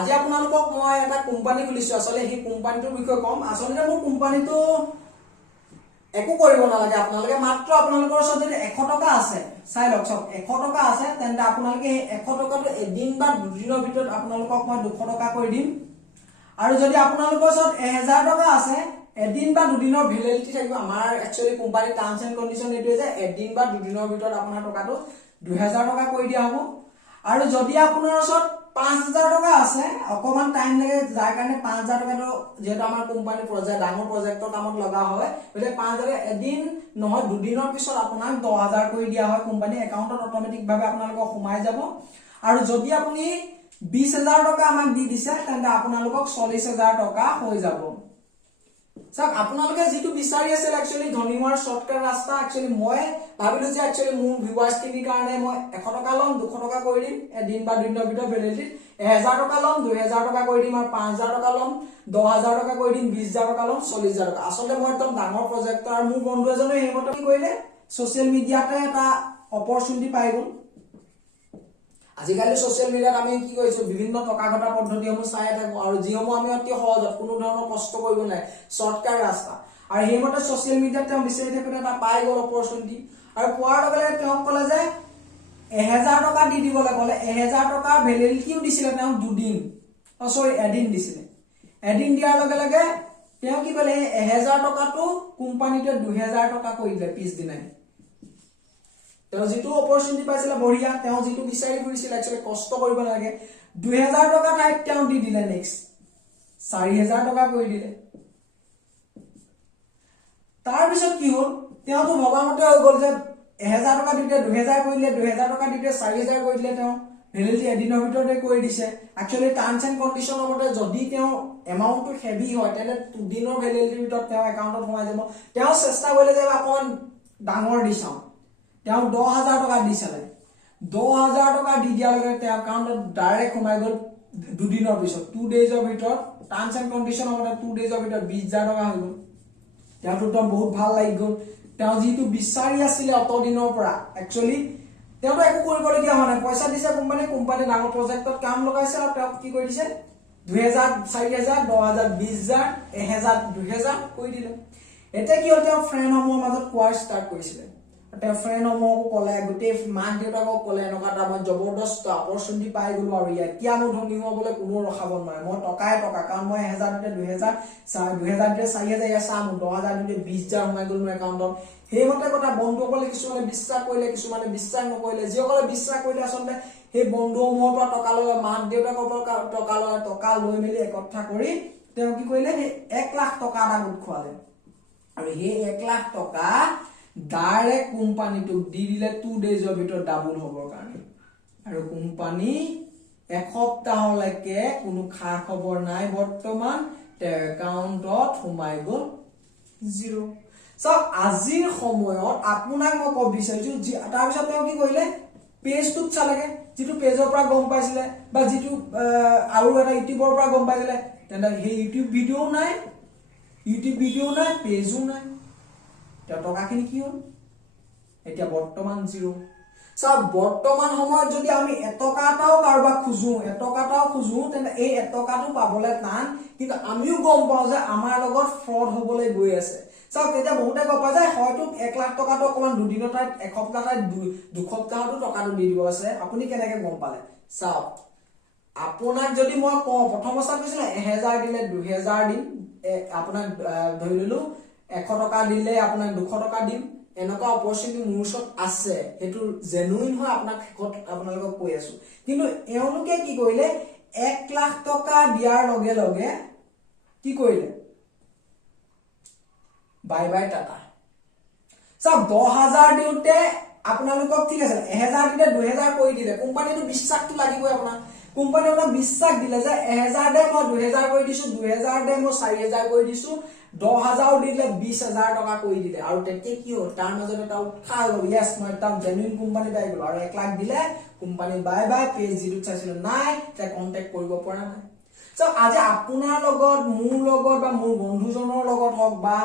আজি আপোনালোকক মই এটা কোম্পানী খুলিছো আসলে সেই কোম্পানীটোৰ বিষয়ে কম আসলে মোৰ কোম্পানীটো একো কৰিব নালাগে আপোনালোকে মাত্ৰ আপোনালোকৰ ওচৰত যদি 100 টকা আছে চাই লওক সব 100 টকা আছে তেন্তে আপোনালোকে 100 টকাটো এদিন বা দুদিনৰ ভিতৰত আপোনালোকক মই 200 টকা কৰি দিম আৰু যদি আপোনালোকৰ ওচৰত 1000 টকা আছে এদিন বা দুদিনৰ ভ্যালিডিটি থাকিব আমাৰ একচুয়ালি কোম্পানী টাৰ্মস এন্ড কন্ডিশন এটোৱে যে এদিন বা দুদিনৰ ভিতৰত আপোনাৰ টকাটো 2000 টকা কৰি দিয়া হ'ব আৰু যদি আপোনাৰ ওচৰত 5000 টকা আছে অকমান টাইম লাগে যাৰ কাৰণে 5000 টকাটো যেটা আমাৰ কোম্পানী প্ৰজেক্ট ডাঙৰ প্ৰজেক্টৰ কামত লগা হয় বলে 5000 এদিন নহয় দুদিনৰ পিছত আপোনাক 10000 কৰি দিয়া হয় কোম্পানী একাউন্টত অটোমেটিক ভাবে আপোনালোকক সোমাই যাব আৰু যদি আপুনি 20000 টকা আমাক দি দিছে তেন্তে আপোনালোকক 40000 টকা হৈ যাব সব আপোনালোকে যেটো বিচাৰি আছে একচুয়ালি ধনিৱাৰ শৰ্টকাট ৰাস্তা একচুয়ালি মই ভাবিলো যে একচুয়ালি মোৰ ভিউৱাৰ্স টিভিৰ কাৰণে মই 100 টকা লম 200 টকা কৰি দিম এদিন বা দুদিনৰ ভিতৰত ভ্যালিডিটি 1000 টকা লম 2000 টকা কৰি দিম আৰু 5000 টকা লম 10000 টকা কৰি দিম 20000 টকা লম 40000 টকা আসলে মই একদম ডাঙৰ প্ৰজেক্ট আৰু মোৰ বন্ধু এজনে হেমতে কি কৰিলে সোশ্যাল মিডিয়াতে এটা অপৰচুনিটি পাই গল আজিকালি সোশ্যাল মিডিয়াত আমি কি কৈছো বিভিন্ন টকা ঘটা পদ্ধতিসমূহ চাই থাকো আৰু যিসমূহ আমি অতি সহজত কোনো ধৰণৰ কষ্ট কৰিব নাই শৰ্টকাট ৰাস্তা আৰু হেমতে সোশ্যাল মিডিয়াত তেওঁ বিচাৰি থাকোতে এটা পাই গল অপৰচুনিটি আৰু পোৱাৰ লগে লগে তেওঁ কলে যে 1000 টকা দি দিবলৈ কলে 1000 টকা ভ্যালিডিটিও দিছিলে তেওঁ দুদিন সৰি এদিন দিছিলে এদিন দিয়াৰ লগে লগে তেওঁ কি কলে 1000 টকাটো কোম্পানীতে 2000 টকা কৰি দিলে পিছ দিনাই তেওঁ যেটো অপৰচুনিটি পাইছিল বঢ়িয়া তেওঁ যেটো বিচাৰি ফুৰিছিল একচুয়ালি কষ্ট কৰিব লাগে 2000 টকা ঠাইত তেওঁ দি দিলে নেক্সট 4000 টকা কৰি দিলে তাৰ পিছত কি হ'ল তেওঁটো ভবামতে হৈ গল যে 1000 টকা দিতে 2000 কৰি দিলে 2000 টকা দিতে 4000 কৰি দিলে তেওঁ ভ্যালিডিটি এদিনৰ ভিতৰতে কৰি দিছে একচুয়ালি টাৰ্মস এন্ড কন্ডিশনৰ মতে যদি তেওঁ এমাউন্টটো হেভি হয় তেনে দুদিনৰ ভ্যালিডিটিৰ ভিতৰত তেওঁ একাউন্টত সোমাই যাব তেওঁ চেষ্টা কৰিলে যে অকমান ডাঙৰ দিছাও তেওঁ 10000 টকা দিছালে 10000 টকা দি দিয়াৰ লগে তেওঁ একাউন্টত ডাইৰেক্ট সোমাই গল দুদিনৰ পিছত 2 ডেজৰ ভিতৰত টাৰ্মস এন্ড কন্ডিশনৰ মতে 2 ডেজৰ ভিতৰত 20000 টকা হৈ গল তেওঁটো একদম বহুত ভাল লাগি গল তেওঁ যেটো বিচাৰি আছিল অত দিনৰ পৰা একচুয়ালি তেওঁটো একো কৰিবলগীয়া হোৱা নাই পইচা দিছে কোম্পানী ডাঙৰ প্ৰজেক্টত কাম লগাইছে আৰু তেওঁ কি কৰি দিছে 2000 4000 10000 20000 1000 2000 কৰি দিলে এতে কি হ'ল তেওঁ ফ্ৰেণ্ডসমূহৰ মাজত কোৱা ষ্টাৰ্ট কৰিছিলে তেওঁ ফ্ৰেণ্ডসমূহক ক'লে গোটেই মাক দেউতাকক ক'লে এনেকুৱা এটা মই জবৰদস্ত অপৰচুনিটি পাই গলো আৰু এতিয়া মই ধনী হ'বলৈ কোনো ৰখাব নোৱাৰে মই টকা কাৰণ মই 1000 দিতে 2000 2000 দিতে 4000 এসা মই 10000 দিতে 20000 সোমাই গল মোৰ একাউন্টত হেমতে কথা বন্ধুসকলে কিছুমানে বিশ্বাস কৰিলে কিছুমানে বিশ্বাস নকৰিলে যিসকলে বিশ্বাস কৰিলে আচলতে সেই বন্ধুসমূহৰ পৰা টকা লৈ মাক দেউতাকৰ পৰা টকা লৈ মেলি একঠা কৰি তেওঁ কি কৰিলে 1 লাখ টকা এটা গোট খোৱালে আৰু সেই 1 লাখ টকা ডাইৰেক্ট কোম্পানীটোক দি দিলে 2 ডেজৰ ভিতৰত ডাবল হ'বৰ কাৰণে আৰু কোম্পানী এসপ্তাহলৈকে কোনো খা খবৰ নাই বৰ্তমান একাউন্টত সোমাই গল 0 সো আজিৰ সময়ত আপোনাক মই কব বিচাৰিছো তাৰ পিছত তেওঁ কি কৰিলে পেজটোত চালেগে যেটো পেজৰ পৰা গম পাইছিলে বা যেটো আৰু এটা ইউটিউবৰ পৰা গম পাইছিলে তেন্তে সেই ইউটিউব ভিডিও নাই পেজও নাই টকাখিনি কি হ'ল এতিয়া বৰ্তমান 0 সব বৰ্তমান সময়ত যদি আমি এটকাটাও কাৰবা খুজু তেন্তে এই এটকাটো পাবলে টান কিন্তু আমিও গম পাও যে আমাৰ লগত ফ্ৰড হ'বলৈ গৈ আছে সব তেতিয়া বহুতে গম পায় যে হয়তো 1 লাখ টকাটো অকমান দুদিনৰ টাইত এসপ্তাহ টাইত দুসপ্তাহটো টকাটো দি দিব আছে আপুনি কেনেকে গম পালে সব আপোনাক যদি মই কওঁ প্ৰথম অৱস্থাত কৈছিল 1000 দিলে 2000 দিম আপোনাক ধৰি ললো 100 টকা দিলে আপোনাক 200 টকা দিম এনেকুৱা অপৰচুনিটি মোৰ ওচৰত আছে হেতু জেনুইন হয় আপোনালোকক কৈ আছো কিন্তু এওঁলোকে কি কৰিলে 1 লাখ টকা দিয়াৰ লগে লগে কি কৰিলে বাই বাই টাটা সব 10000 দিওতে আপোনালোকক ঠিক আছে 1000 দিলে 2000 কৰি দিলে কোম্পানীটো বিশ্বাসটো লাগিবই আপোনাক কোম্পানী আপোনাক বিশ্বাস দিলে যে 1000 দে মই 2000 কৰি দিছো 2000 দে মই 4000 কৰি দিছো 10000 দিলে 20000 টকা কৰি দিলে আৰু তেতিয়া কি হ'ল তাৰ মাজত এটা উৎসাহ হ'ল ইয়েস মই এটা জেনুইন কোম্পানী পাই গলো আৰু 1 লাখ দিলে কোম্পানী বাই বাই পেজ জিটো চাইছিল নাই তে কন্টাক্ট কৰিব পৰা নাই সো আজি আপোনাৰ লগত মোৰ লগত বা মোৰ বন্ধুজনৰ লগত হক বা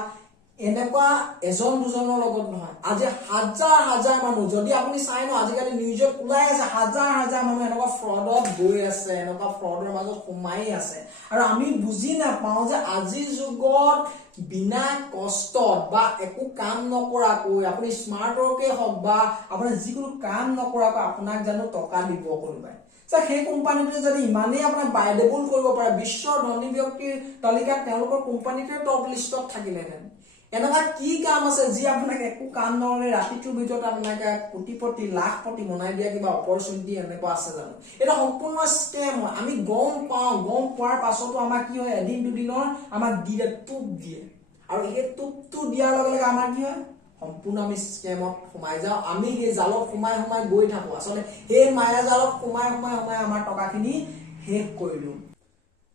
এনেকুৱা এজন দুজনৰ লগত নহয়, আজি হাজাৰ হাজাৰ মানুহ, যদি আপুনি চাই ন আজিকালি নিউজত ওলাই আছে হাজাৰ হাজাৰ মানুহ এনেকুৱা ফ্ৰডত গৈ আছে, এনেকুৱা ফ্ৰডৰ মাজত সোমাই আছে। আৰু আমি বুজি নাপাওঁ যে আজিৰ যুগত বিনা কষ্টত বা একো কাম নকৰাকৈ আপুনি স্মাৰ্ট ৱৰ্কে হওক বা আপোনাৰ যিকোনো কাম নকৰাকৈ আপোনাক জানো টকা দিব কোনোবাই? সেই কোম্পানীটোৱে যদি ইমানেই আপোনাক বাইডেবল কৰিব পাৰে, বিশ্বৰ ধনী ব্যক্তিৰ তালিকাত তেওঁলোকৰ কোম্পানীটোৱে টপ লিষ্টত থাকিলেহেঁতেন। এনেকুৱা কি কাম আছে যি আপোনাক একো কাম নহলে ৰাতিটোৰ ভিতৰত আপোনাক কোটিপতি লাখপতি বনাই দিয়া কিবা অপৰচুনিটি এনেকুৱা আছে জানো? এটা সম্পূৰ্ণ স্কেম হয়। আমি গম পাওঁ, গম পোৱাৰ পাছতো আমাৰ কি হয়, এদিন দুদিনৰ আমাক দিয়ে, টোপ দিয়ে, আৰু সেই টোপটো দিয়াৰ লগে লগে আমাৰ কি হয়, সম্পূৰ্ণ আমি স্কেমত সোমাই যাওঁ। আমি সেই জালত সোমাই সোমাই গৈ থাকো, আচলতে সেই মায়া জালত সোমাই সোমাই সোমাই আমাৰ টকাখিনি শেষ কৰি দিওঁ।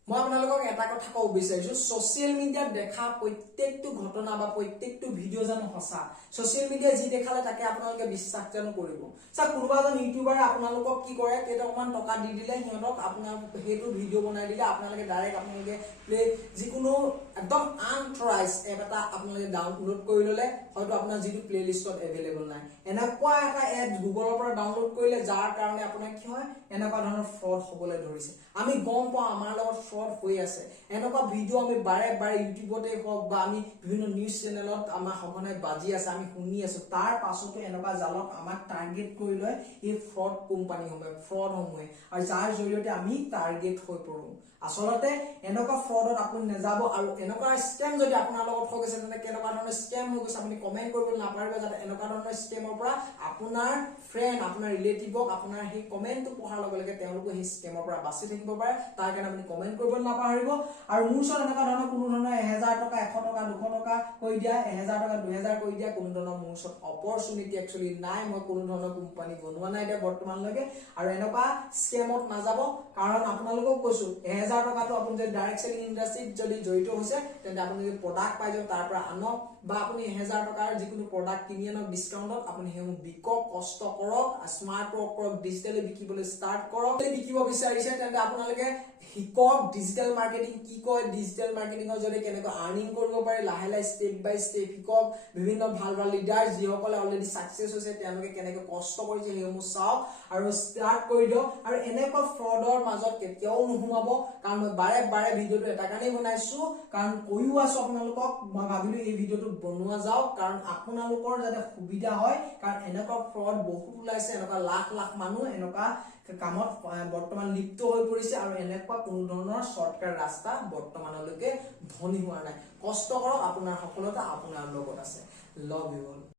মই আপোনালোকক এটা কথা ক'ব বিচাৰিছো, ছচিয়েল মিডিয়াত দেখা প্ৰত্যেকটো ঘটনা বা প্ৰত্যেকটো ভিডিঅ' জানো সঁচা? ছচিয়েল মিডিয়াত যি দেখালে তাকে আপোনালোকে বিশ্বাস জানো কৰিব? কোনোবা এজন ইউটিউবাৰে আপোনালোকক কি কৰে, কেইটকামান টকা দি দিলে সিহঁতক, আপোনাৰ সেইটো ভিডিঅ' বনাই দিলে, আপোনালোকে ডাইৰেক্ট আপোনালোকে যিকোনো একদম আনথৰাইজ এপ এটা আপোনালোকে ডাউনলোড কৰি ল'লে, হয়তো আপোনাৰ যিটো প্লে লিষ্টত এভেইলেবল নাই, এনেকুৱা এটা এপ গুগলৰ পৰা ডাউনলোড কৰিলে যাৰ কাৰণে আপোনাৰ কি হয়, এনেকুৱা ধৰণৰ ফ্ৰড হ'বলৈ ধৰিছে। আমি গম পাওঁ আমাৰ লগত ফ্ৰড হৈ আছে। এনেকুৱা ভিডিঅ' আমি বাৰে বাৰে ইউটিউবতে হওক বা আমি বিভিন্ন নিউজ চেনেলত আমাৰ সঘনাই বাজি আছে, আমি শুনি আছো। তাৰ পাছতো এনেকুৱা জালক আমাক টাৰ্গেট কৰি লয় এই ফ্ৰড কোম্পানীসমূহে, ফ্ৰডসমূহে, আৰু যাৰ জৰিয়তে আমি টাৰ্গেট হৈ পৰো। আচলতে এনেকুৱা ফ্ৰডত আপুনি নাযাব। আৰু এনেকুৱা স্কেম যদি আপোনাৰ লগত হৈ গৈছে, তেন্তে কেনেকুৱা ধৰণৰ স্কেম হৈ গৈছে আপুনি কমেন্ট কৰিবলৈ নাপাহৰিব, যাতে এনেকুৱা ধৰণৰ স্কেমৰ পৰা আপোনাৰ ফ্ৰেণ্ড, আপোনাৰ ৰিলেটিভক আপোনাৰ সেই কমেন্টটো পঢ়াৰ লগে লগে তেওঁলোকে সেই স্কেমৰ পৰা বাচি থাকিব পাৰে। তাৰ কাৰণে আপুনি কমেন্ট কৰিবলৈ নাপাহৰিব। আৰু মোৰ ওচৰত এনেকুৱা ধৰণৰ কোনো ধৰণৰ 1000 টকা 100 টকা 200 টকা কৰি দিয়া, 1000 টকা 2000 কৰি দিয়া, কোনো ধৰণৰ মোৰ ওচৰত অপৰচুনিটি একচুৱেলি নাই। মই কোনো ধৰণৰ কোম্পানী বনোৱা নাই এতিয়া বৰ্তমানলৈকে। আৰু এনেকুৱা স্কেমত নাযাব, কাৰণ আপোনালোকক কৈছো 1000 টকাটো আপুনি যদি ডাইৰেক্ট চেলিং ইণ্ডাষ্ট্ৰীত যদি জড়িত হৈছে, তেন্তে আপুনি যদি প্ৰডাক্ট পাই যাব তাৰ পৰা আনক, বা আপুনি 1000 টকাৰ যিকোনো প্ৰডাক্ট কিনি আনক ডিছকাউণ্টত, আপুনি সেইসমূহ বিকক, কষ্ট কৰক, স্মাৰ্ট ৱৰ্ক কৰক, ডিজিটেলি বিকিবলৈ ষ্টাৰ্ট কৰক। যদি বিকিব বিচাৰিছে তেন্তে আপোনালোকে শিকক ডিজিটেল মাৰ্কেটিং কি কয়, ডিজিটেল মাৰ্কেটিঙৰ জৰিয়তে কেনেকৈ আৰ্নিং কৰিব পাৰে, লাহে লাহে ষ্টেপ বাই ষ্টেপ শিকক। বিভিন্ন ভাল ভাল লিডাৰ যিসকলে অলৰেডি ছাকচেছ হৈছে, তেওঁলোকে কেনেকৈ কষ্ট কৰিছে সেইসমূহ চাওক আৰু ষ্টাৰ্ট কৰি দিয়ক। আৰু এনেকুৱা ফ্ৰডৰ মাজত কেতিয়াও নোসোমাব, কাৰণ মই বাৰে বাৰে ভিডিঅ'টো এটা কাৰণেই বনাইছো, কাৰণ কৈও আছো আপোনালোকক, মই ভাবিলো এই ভিডিঅ'টো বনোৱা যাওক, কাৰণ আপোনালোকৰ যাতে সুবিধা হয়। কাৰণ এনেকুৱা ফ্ৰড বহুত ওলাইছে, এনেকুৱা লাখ লাখ মানুহ এনেকুৱা কামত বৰ্তমান লিপ্ত হৈ পৰিছে, আৰু এনেকুৱা কোনো ধৰণৰ শৰ্টকাট ৰাস্তা বৰ্তমানলৈকে ধনী হোৱা নাই। কষ্ট কৰক, আপোনাৰ সফলতা আপোনাৰ লগত আছে। Love you all.